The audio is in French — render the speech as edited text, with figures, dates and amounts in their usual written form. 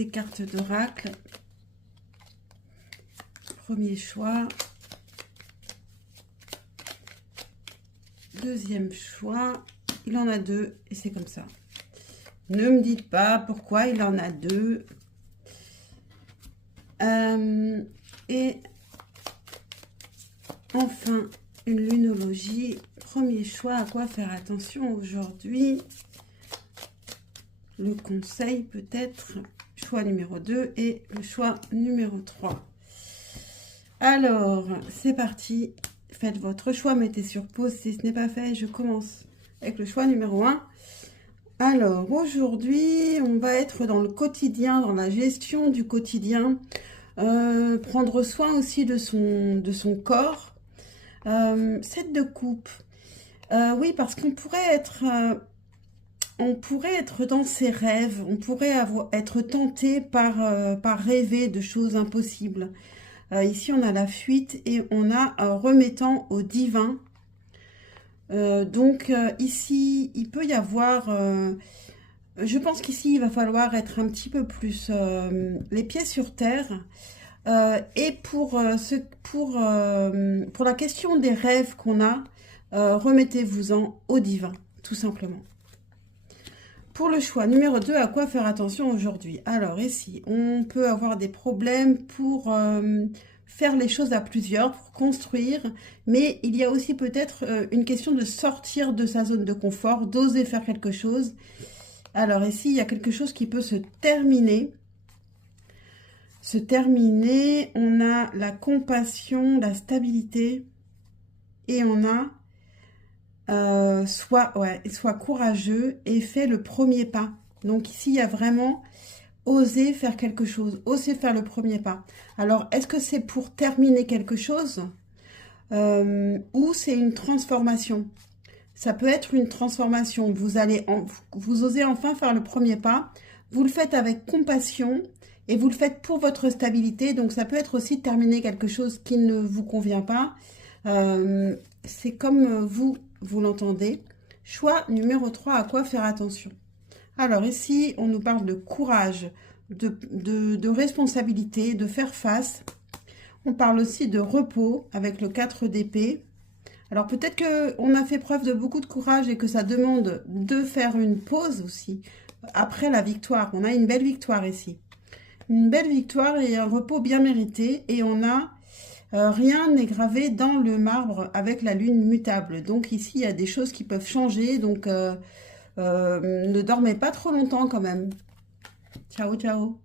des cartes d'oracle. Premier choix. Deuxième choix. Il en a deux et c'est comme ça. Ne me dites pas pourquoi il en a deux. Et enfin, une lunologie. Premier choix, à quoi faire attention aujourd'hui? Le conseil peut-être. Choix numéro 2 et le choix numéro 3. Alors, c'est parti. Faites votre choix, mettez sur pause si ce n'est pas fait. Je commence avec le choix numéro 1. Alors, aujourd'hui, on va être dans le quotidien, dans la gestion du quotidien. Prendre soin aussi de son corps. 7 de coupe. Oui, parce qu'on pourrait être dans ses rêves, on pourrait être tenté par rêver de choses impossibles. Ici, on a la fuite et on a remettant au divin. Donc, ici, il peut y avoir... je pense qu'ici, il va falloir être un petit peu plus les pieds sur terre. Et pour la question des rêves qu'on a, remettez-vous-en au divin, tout simplement. Pour le choix numéro 2, à quoi faire attention aujourd'hui? Alors ici, on peut avoir des problèmes pour faire les choses à plusieurs, pour construire, mais il y a aussi peut-être une question de sortir de sa zone de confort, d'oser faire quelque chose. Alors ici, il y a quelque chose qui peut se terminer. On a la compassion, la stabilité, et on a sois courageux et fais le premier pas. Donc ici, il y a vraiment oser faire quelque chose, oser faire le premier pas. Alors, est-ce que c'est pour terminer quelque chose ou c'est une transformation? Ça peut être une transformation. Vous osez enfin faire le premier pas. Vous le faites avec compassion et vous le faites pour votre stabilité. Donc, ça peut être aussi terminer quelque chose qui ne vous convient pas. C'est comme vous l'entendez. Choix numéro 3, à quoi faire attention? Alors ici, on nous parle de courage, de responsabilité, de faire face. On parle aussi de repos avec le 4 d'épée. Alors peut-être qu'on a fait preuve de beaucoup de courage et que ça demande de faire une pause aussi après la victoire. On a une belle victoire ici. Une belle victoire et un repos bien mérité. Et on a rien n'est gravé dans le marbre avec la lune mutable. Donc ici, il y a des choses qui peuvent changer. Donc ne dormez pas trop longtemps quand même. Ciao, ciao.